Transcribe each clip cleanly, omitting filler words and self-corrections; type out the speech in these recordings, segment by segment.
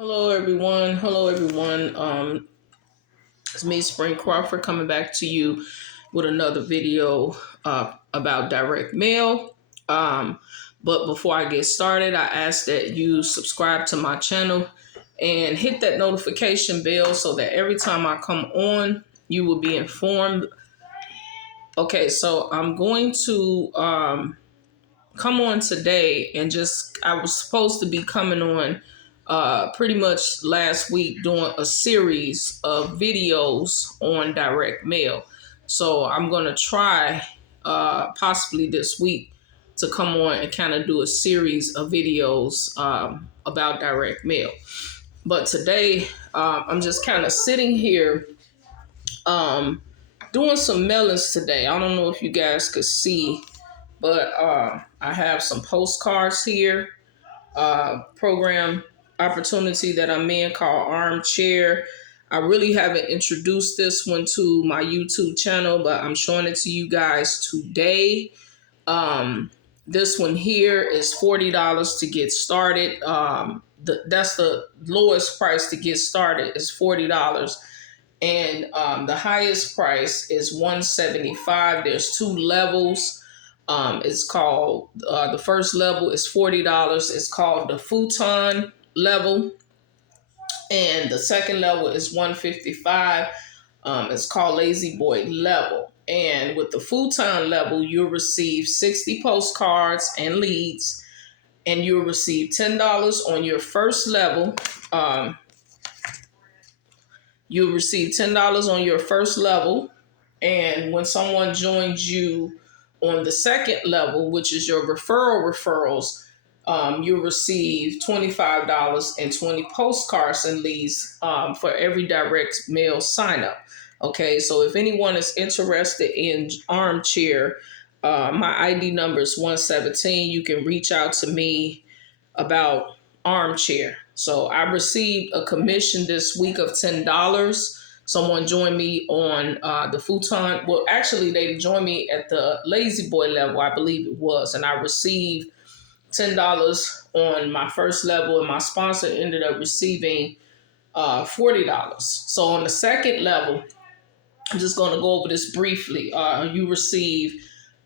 Hello, everyone. Hello, everyone. It's me, Spring Crawford, coming back to you with another video about direct mail. But before I get started, I ask that you subscribe to my channel and hit that notification bell so that every time I come on, you will be informed. Okay, so I'm going to come on today and I was supposed to be coming on pretty much last week doing a series of videos on direct mail. So I'm going to try possibly this week to come on and kind of do a series of videos about direct mail. But today I'm just kind of sitting here um, doing some mailings today. I don't know if you guys could see, but I have some postcards here, program opportunity that I'm in called Armchair. I really haven't introduced this one to my YouTube channel, but I'm showing it to you guys today. This one here is $40 to get started. That's the lowest price to get started is $40. And the highest price is $175. There's two levels. It's called the first level is $40. It's called the futon level, and the second level is $155. It's called Lazy Boy level. And with the futon level, you'll receive 60 postcards and leads, and you'll receive $10 on your first level. You'll receive $10 on your first level. And when someone joins you on the second level, which is your referrals, you'll receive $25 and 20 postcards and leads for every direct mail sign up. Okay, so if anyone is interested in Armchair, my ID number is 117. You can reach out to me about Armchair. So I received a commission this week of $10. Someone joined me on the futon. Well, actually, they joined me at the Lazy Boy level, I believe it was, and I received $10 on my first level, and my sponsor ended up receiving $40. So on the second level, I'm just going to go over this briefly. You receive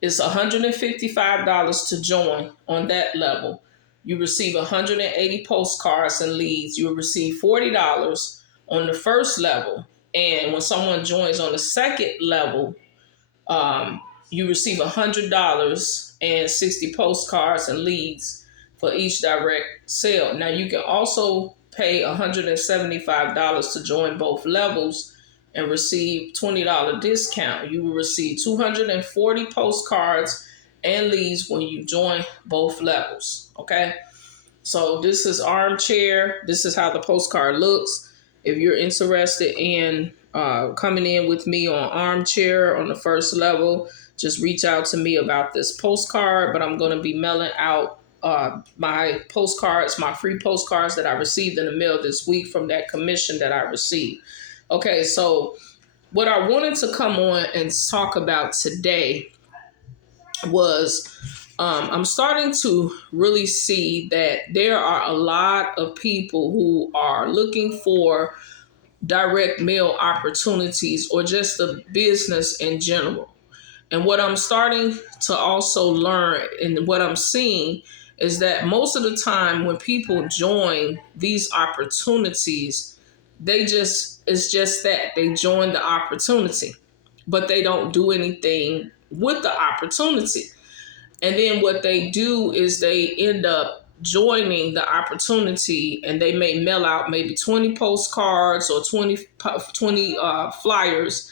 it's $155 to join on that level. You receive 180 postcards and leads. You will receive $40 on the first level. And when someone joins on the second level, you receive $100 and 60 postcards and leads for each direct sale. Now, you can also pay $175 to join both levels and receive $20 discount. You will receive 240 postcards and leads when you join both levels. Okay, so this is Armchair. This is how the postcard looks. If you're interested in coming in with me on Armchair on the first level, just reach out to me about this postcard. But I'm going to be mailing out my postcards, my free postcards that I received in the mail this week from that commission that I received. Okay, so what I wanted to come on and talk about today was I'm starting to really see that there are a lot of people who are looking for direct mail opportunities or just the business in general. And what I'm starting to also learn and what I'm seeing is that most of the time when people join these opportunities, it's just that they join the opportunity, but they don't do anything with the opportunity. And then what they do is they end up joining the opportunity, and they may mail out maybe 20 postcards or 20 flyers.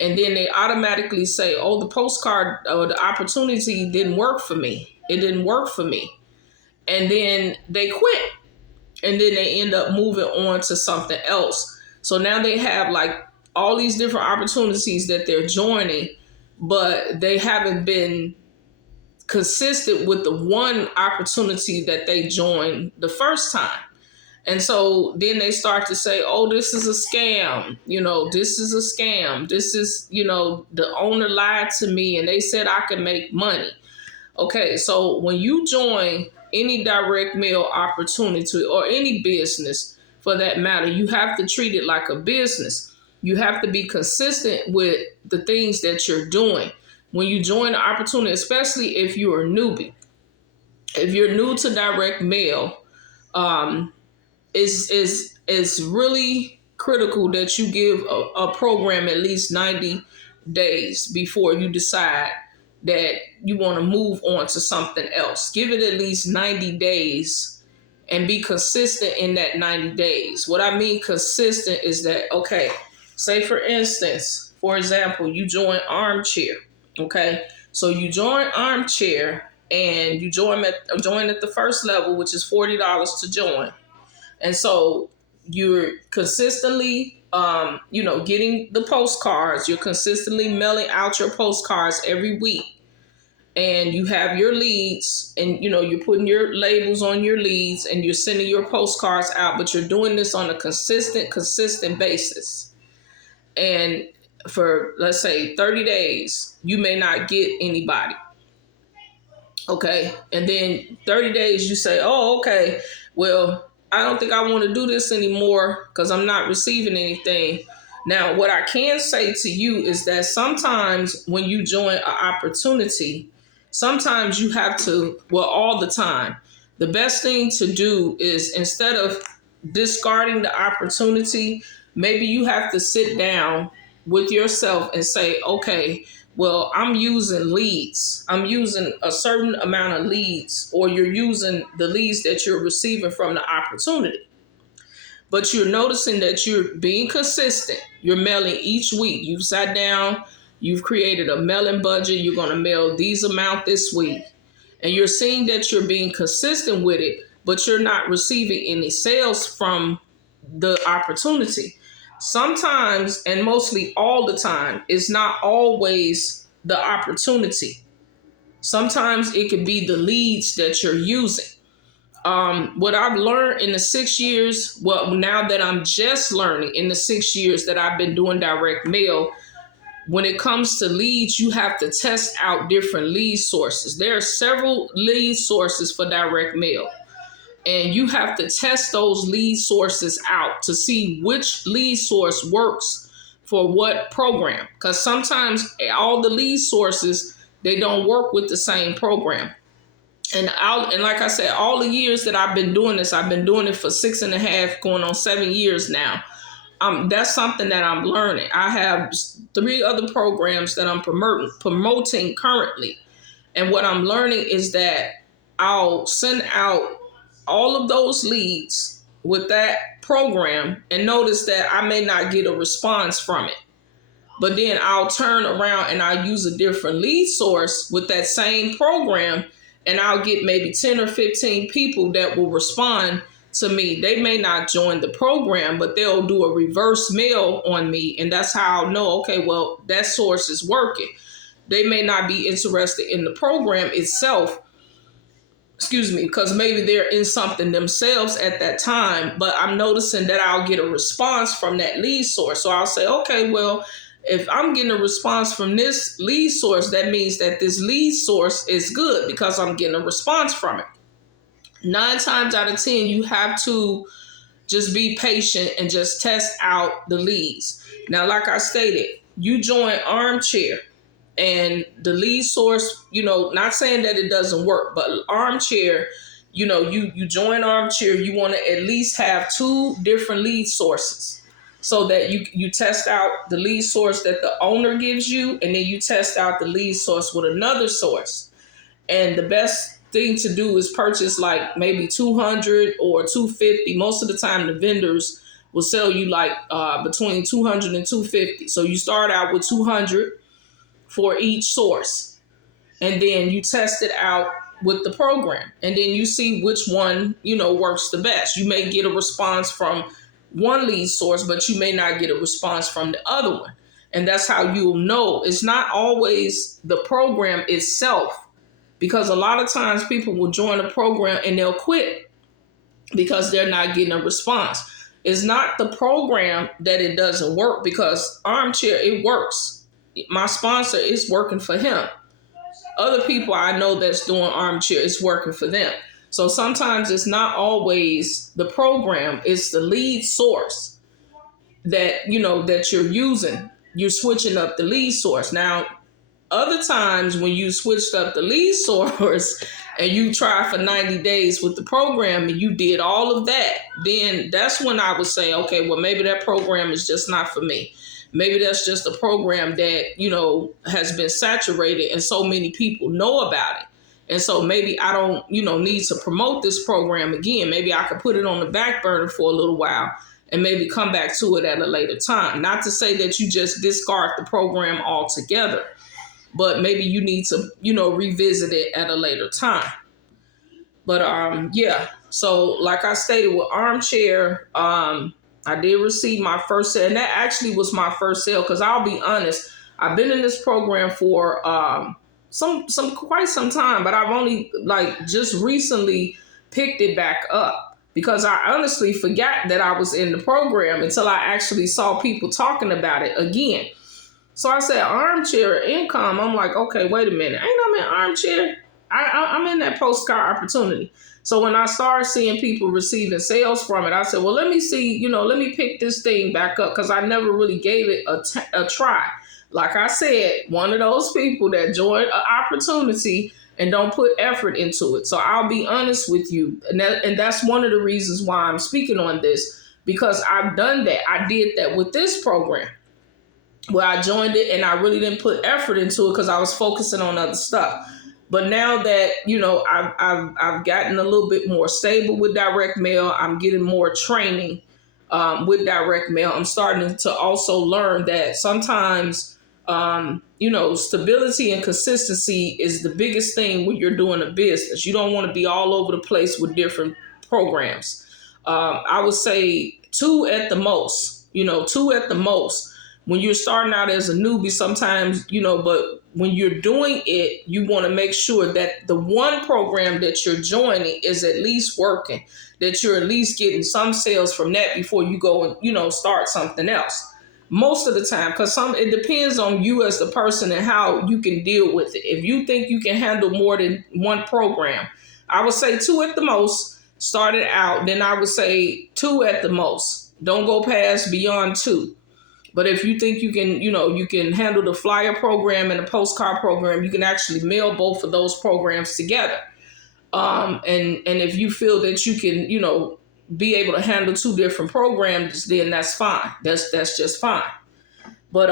And then they automatically say, oh, the postcard or the opportunity didn't work for me. It didn't work for me. And then they quit. And then they end up moving on to something else. So now they have like all these different opportunities that they're joining, but they haven't been consistent with the one opportunity that they joined the first time. And so then they start to say, oh, this is a scam. This is a scam. This is, the owner lied to me and they said I could make money. Okay, so when you join any direct mail opportunity or any business, for that matter. You have to treat it like a business. You have to be consistent with the things that you're doing. When you join the opportunity, especially if you're a newbie, if you're new to direct mail, um, is really critical that you give a program at least 90 days before you decide that you want to move on to something else. Give it at least 90 days and be consistent in that 90 days. What I mean consistent is that, okay, say for instance, for example, you join Armchair, okay? So you join Armchair and you join at the first level, which is $40 to join. And so you're consistently, getting the postcards. You're consistently mailing out your postcards every week. And you have your leads and, you're putting your labels on your leads and you're sending your postcards out, but you're doing this on a consistent basis. And for, let's say, 30 days, you may not get anybody. Okay. And then 30 days, you say, oh, okay, well, I don't think I want to do this anymore because I'm not receiving anything. Now, what I can say to you is that sometimes when you join an opportunity, sometimes you have to, well, all the time, the best thing to do is instead of discarding the opportunity, maybe you have to sit down with yourself and say, okay, well, I'm using leads. I'm using a certain amount of leads, or you're using the leads that you're receiving from the opportunity. But you're noticing that you're being consistent. You're mailing each week. You've sat down, you've created a mailing budget. You're going to mail these amount this week. And you're seeing that you're being consistent with it, but you're not receiving any sales from the opportunity. Sometimes, and mostly all the time, it's not always the opportunity. Sometimes it could be the leads that you're using. What I've learned in the 6 years, well, now that I'm just learning in the 6 years that I've been doing direct mail, when it comes to leads, you have to test out different lead sources. There are several lead sources for direct mail. And you have to test those lead sources out to see which lead source works for what program. Because sometimes all the lead sources, they don't work with the same program. And like I said, all the years that I've been doing this, I've been doing it for 6.5, going on 7 years now. That's something that I'm learning. I have 3 other programs that I'm promoting currently. And what I'm learning is that I'll send out all of those leads with that program and notice that I may not get a response from it. But then I'll turn around and I'll use a different lead source with that same program, and I'll get maybe 10 or 15 people that will respond to me. They may not join the program, but they'll do a reverse mail on me. And that's how I'll know, okay, well, that source is working. They may not be interested in the program itself, because maybe they're in something themselves at that time, but I'm noticing that I'll get a response from that lead source. So I'll say, okay, well, if I'm getting a response from this lead source, that means that this lead source is good because I'm getting a response from it. 9 times out of 10, you have to just be patient and just test out the leads. Now, like I stated, you join Armchair. And the lead source, not saying that it doesn't work, but Armchair, you join Armchair, you want to at least have 2 different lead sources so that you test out the lead source that the owner gives you, and then you test out the lead source with another source. And the best thing to do is purchase like maybe 200 or 250. Most of the time, the vendors will sell you like between 200 and 250. So you start out with 200 for each source, and then you test it out with the program, and then you see which one works the best. You may get a response from one lead source, but you may not get a response from the other one, and that's how you'll know. It's not always the program itself, because a lot of times people will join a program and they'll quit because they're not getting a response. It's not the program that it doesn't work, because Armchair, it works. My sponsor is working for him. Other people I know that's doing Armchair, it's working for them. So sometimes it's not always the program, it's the lead source that, that you're using. You're switching up the lead source. Now, other times when you switched up the lead source and you try for 90 days with the program and you did all of that, then that's when I would say, okay, well, maybe that program is just not for me. Maybe that's just a program that, has been saturated and so many people know about it. And so maybe I don't, need to promote this program again. Maybe I could put it on the back burner for a little while and maybe come back to it at a later time. Not to say that you just discard the program altogether, but maybe you need to, revisit it at a later time. But yeah. So like I stated with Armchair, I did receive my first sale, and that actually was my first sale because I'll be honest, I've been in this program for some quite some time, but I've only just recently picked it back up because I honestly forgot that I was in the program until I actually saw people talking about it again. So I said, Armchair income. I'm like, okay, wait a minute. Ain't I in Armchair? I'm in that postcard opportunity. So when I started seeing people receiving sales from it, I said, well, let me see, let me pick this thing back up because I never really gave it a try. Like I said, one of those people that join an opportunity and don't put effort into it. So I'll be honest with you. And that's one of the reasons why I'm speaking on this, because I've done that. I did that with this program, where I joined it and I really didn't put effort into it because I was focusing on other stuff. But now that, I've gotten a little bit more stable with direct mail, I'm getting more training with direct mail. I'm starting to also learn that sometimes, stability and consistency is the biggest thing when you're doing a business. You don't want to be all over the place with different programs. I would say 2 at the most, 2 at the most. When you're starting out as a newbie, sometimes, but when you're doing it, you want to make sure that the one program that you're joining is at least working, that you're at least getting some sales from that before you go and, start something else. Most of the time, because it depends on you as the person and how you can deal with it. If you think you can handle more than one program, I would say 2 at the most. Start it out. Then I would say 2 at the most. Don't go past beyond 2. But if you think you can, you can handle the flyer program and the postcard program, you can actually mail both of those programs together. And if you feel that you can, be able to handle 2 different programs, then that's fine. That's just fine. But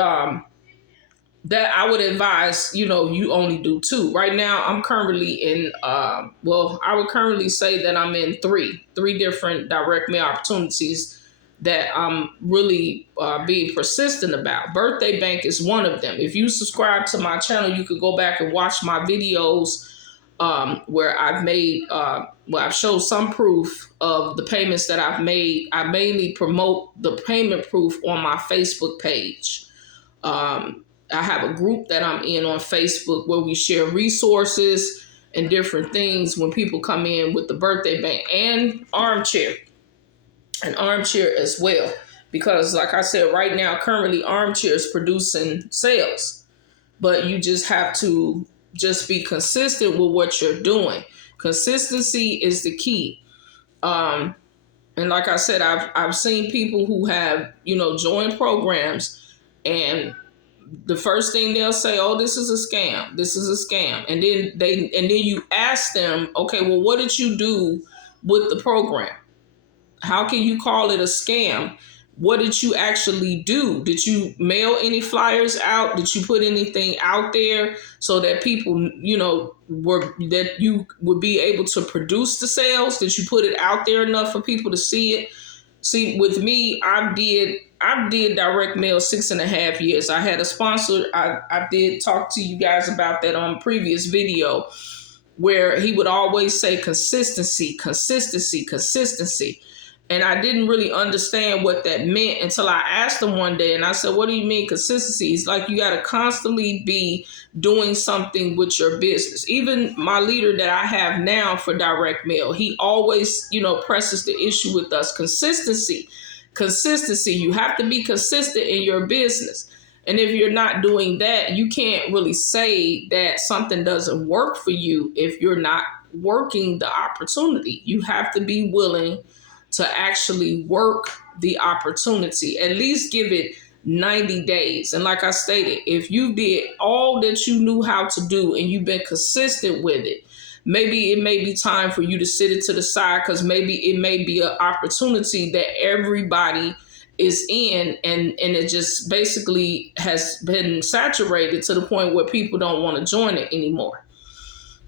that I would advise, you only do 2. Right now, I'm currently in, I would currently say that I'm in three different direct mail opportunities that I'm really being persistent about. Birthday Bank is one of them. If you subscribe to my channel, you could go back and watch my videos where I've made, I've showed some proof of the payments that I've made. I mainly promote the payment proof on my Facebook page. I have a group that I'm in on Facebook where we share resources and different things when people come in with the Birthday Bank and Armchair. An Armchair as well, because like I said, right now currently Armchair is producing sales, but you just have to just be consistent with what you're doing. Consistency is the key. And like I said, I've seen people who have joined programs, and the first thing they'll say, oh, this is a scam, and then you ask them, okay, well, what did you do with the program? How can you call it a scam? What did you actually do? Did you mail any flyers out? Did you put anything out there so that people, that you would be able to produce the sales? Did you put it out there enough for people to see it? See, with me, I did direct mail 6.5 years. I had a sponsor. I did talk to you guys about that on a previous video, where he would always say consistency, consistency, consistency. And I didn't really understand what that meant until I asked him one day, and I said, what do you mean consistency? It's like you got to constantly be doing something with your business. Even my leader that I have now for direct mail, he always, presses the issue with us. Consistency. You have to be consistent in your business. And if you're not doing that, you can't really say that something doesn't work for you if you're not working the opportunity. You have to be willing to actually work the opportunity. At least give it 90 days. And like I stated, if you did all that you knew how to do and you've been consistent with it, maybe it may be time for you to sit it to the side, because maybe it may be an opportunity that everybody is in, and it just basically has been saturated to the point where people don't want to join it anymore.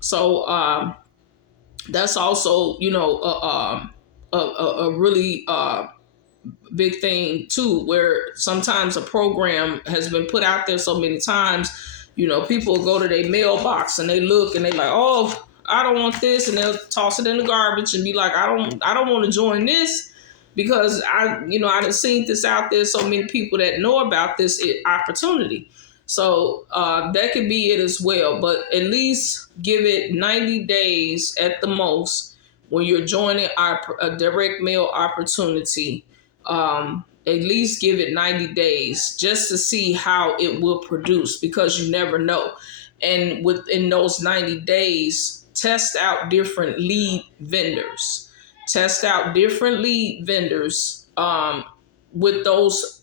So that's also, a really big thing too, where sometimes a program has been put out there so many times, people go to their mailbox and they look and they like, oh, I don't want this, and they'll toss it in the garbage and be like, I don't want to join this, because I done seen this out there, so many people that know about this opportunity. So that could be it as well. But at least give it 90 days at the most when you're joining a direct mail opportunity. At least give it 90 days just to see how it will produce, because you never know. And within those 90 days, test out different lead vendors. Test out different lead vendors with those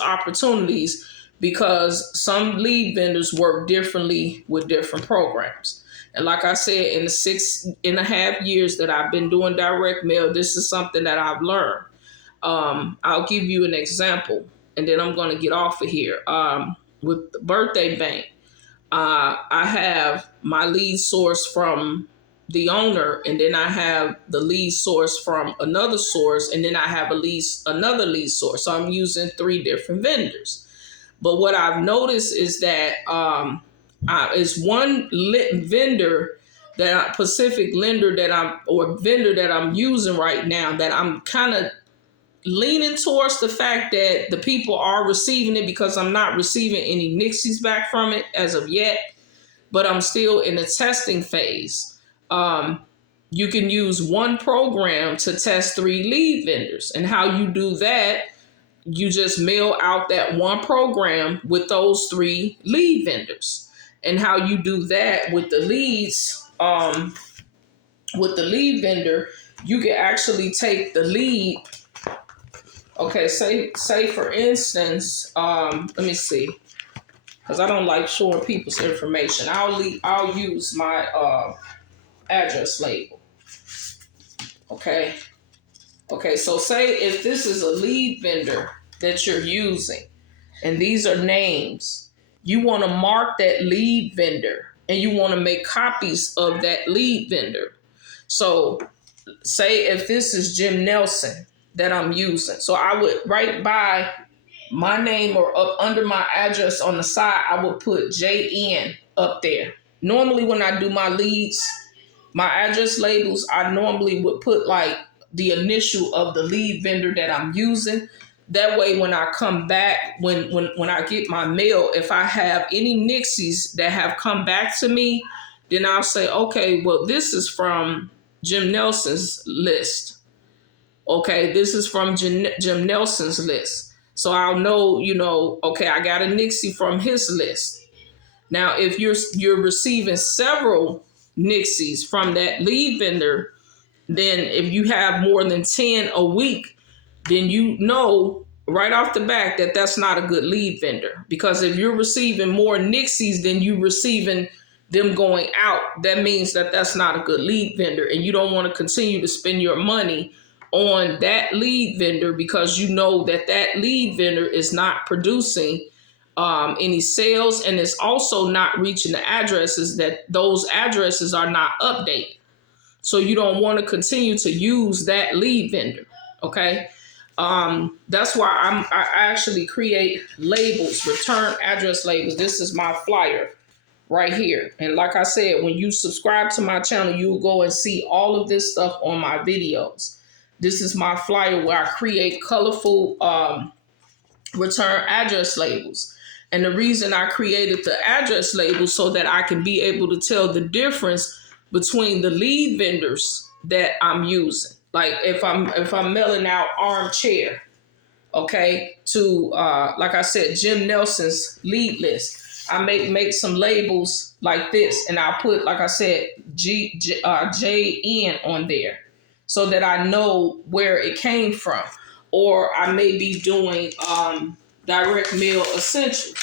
opportunities, because some lead vendors work differently with different programs. And like I said, in the 6.5 years that I've been doing direct mail, this is something that I've learned. I'll give you an example, and then I'm going to get off of here. With the birthday bank, I have my lead source from the owner, and then I have the lead source from another source, and then I have another lead source. So I'm using 3 different vendors. But what I've noticed is that is one vendor Pacific lender vendor that I'm using right now, that I'm kind of leaning towards the fact that the people are receiving it, because I'm not receiving any nixies back from it as of yet, but I'm still in the testing phase. You can use one program to test 3 lead vendors. And how you do that, you just mail out that one program with those 3 lead vendors. And how you do that with the leads, with the lead vendor, you can actually take the lead. Okay, say for instance, let me see, because I don't like showing people's information. I'll use my address label. Okay. So say if this is a lead vendor that you're using, and these are names, you want to mark that lead vendor, and you want to make copies of that lead vendor. So say if this is Jim Nelson that I'm using, so I would write by my name, or up under my address on the side, I would put JN up there. Normally when I do my leads, my address labels, I normally would put like the initial of the lead vendor that I'm using. That way when I come back, when I get my mail, if I have any nixies that have come back to me, then I'll say, okay, well, this is from Jim Nelson's list. Okay, this is from Jim Nelson's list. So I'll know, okay, I got a nixie from his list. Now, if you're receiving several nixies from that lead vendor, then if you have more than 10 a week, then you know right off the back that that's not a good lead vendor. Because if you're receiving more nixies than you receiving them going out, that means that that's not a good lead vendor. And you don't want to continue to spend your money on that lead vendor, because you know that lead vendor is not producing any sales, and it's also not reaching the addresses, that those addresses are not updated. So you don't want to continue to use that lead vendor. Okay. That's why I actually create labels, return address labels. This is my flyer right here. And like I said, when you subscribe to my channel, you will go and see all of this stuff on my videos. This is my flyer where I create colorful return address labels. And the reason I created the address labels so that I can be able to tell the difference between the lead vendors that I'm using. Like if I'm mailing out Armchair, okay, to like I said, Jim Nelson's lead list, I make some labels like this, and I put, like I said, JN on there, so that I know where it came from. Or I may be doing direct mail essentials,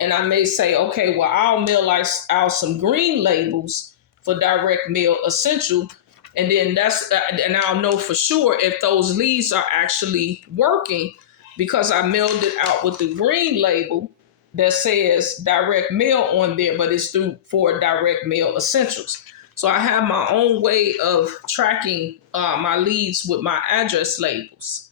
and I may say, okay, well, I'll mail out some green labels for direct mail essential, and then and I'll know for sure if those leads are actually working, because I mailed it out with the green label that says direct mail on there, but it's through for direct mail essentials. So I have my own way of tracking my leads with my address labels.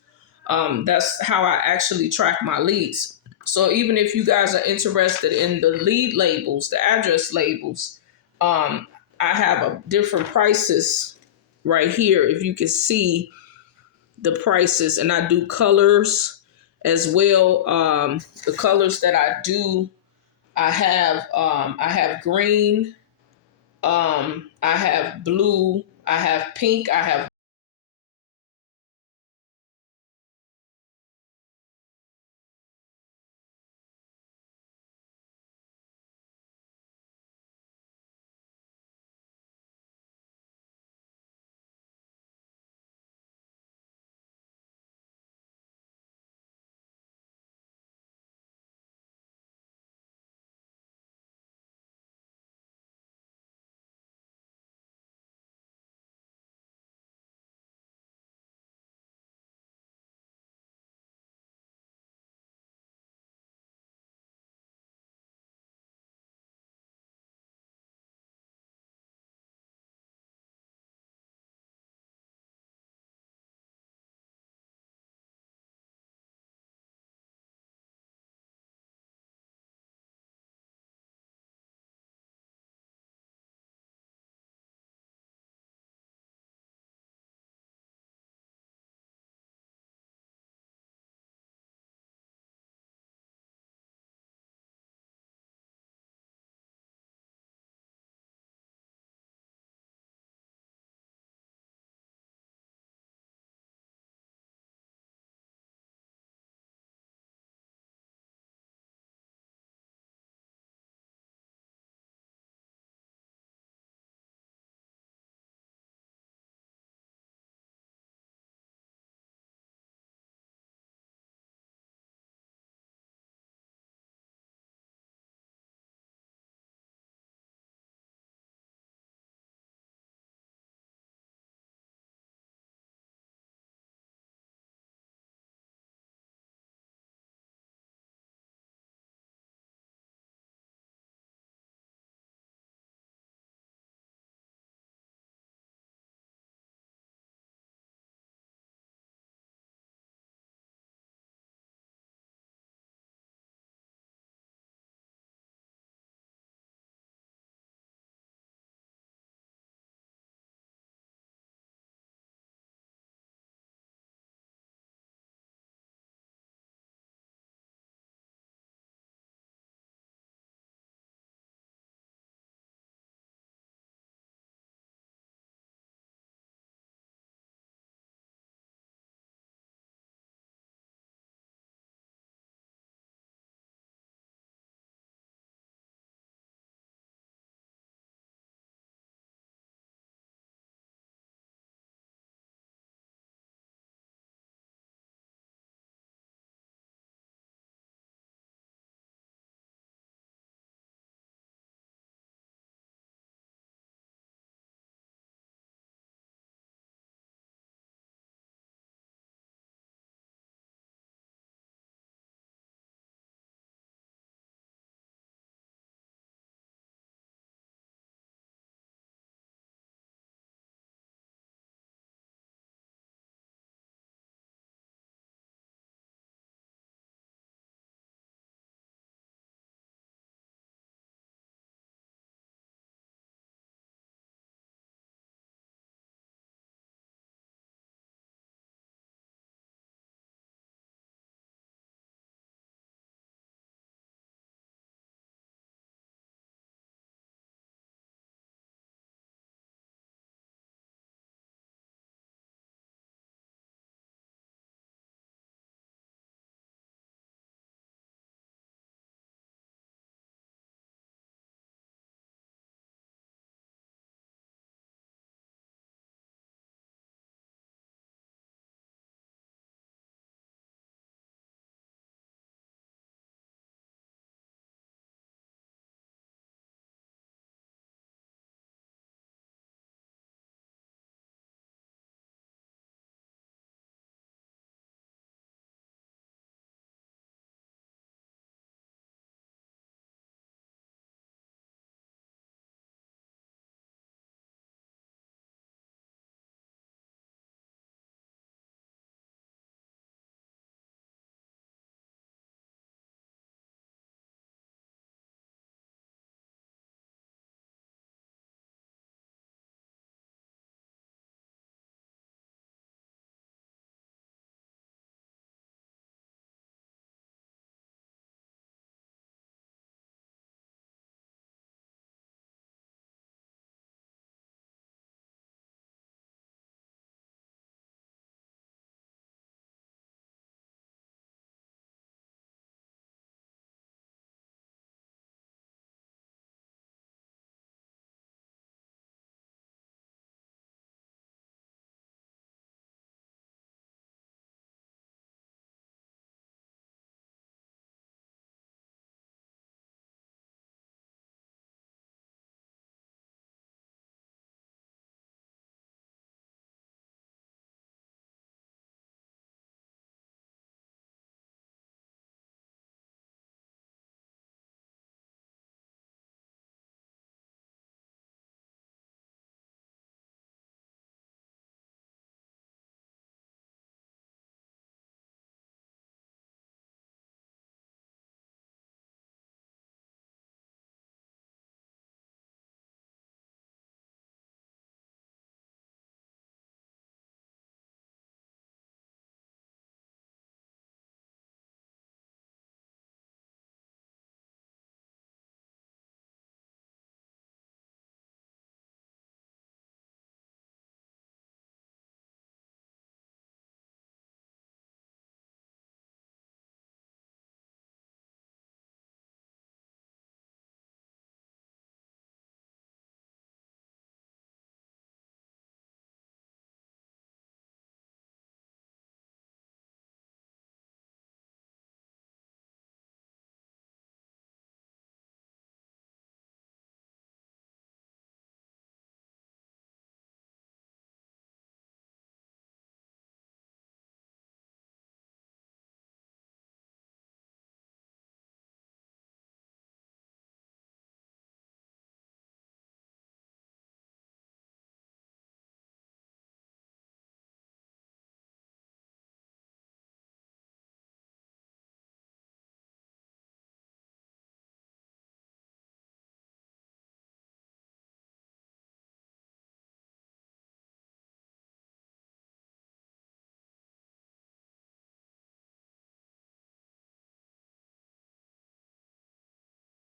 That's how I actually track my leads. So even if you guys are interested in the lead labels, the address labels, um, I have different prices right here. If you can see the prices, and I do colors as well. The colors that I do, I have green, I have blue, I have pink, I have